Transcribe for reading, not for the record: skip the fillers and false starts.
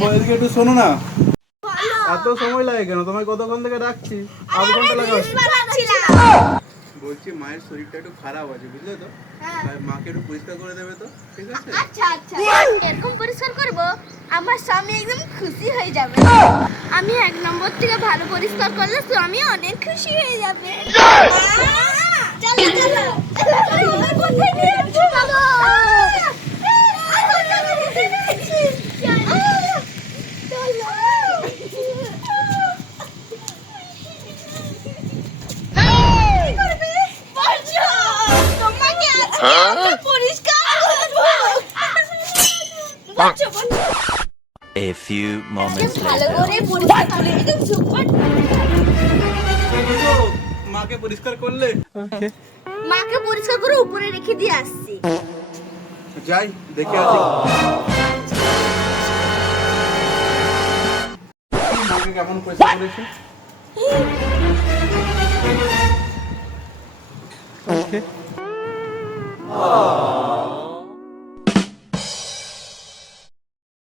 বয়সকে একটু শোনো না, এত সময় লাগে কেন? তোমায় কতক্ষণ থেকে ডাকছি, আধ ঘন্টা লাগাচ্ছি। বলছি মায়ের শরীরটা একটু খারাপ আছে, বুঝলে তো? মাকে একটু পরিষ্কার করে দেবে তো, ঠিক আছে? আচ্ছা আচ্ছা, এরকম পরিষ্কার করব আমার স্বামী একদম খুশি হয়ে যাবে। আমি এক নম্বর থেকে ভালো পরিষ্কার করলে স্বামী অনেক খুশি হয়ে যাবে। চলো চলো কোথায় নিয়ে যাচ্ছো বাবা? A few moments ভালো later. করে পরিষ্কার করে একদম সুপার। মাকে পরিষ্কার করলে? মাকে পরিষ্কার করে উপরে রেখে দিয়ে আসছি। যাই দেখে আসি মাকে কেমন পরিষ্কার করেছে।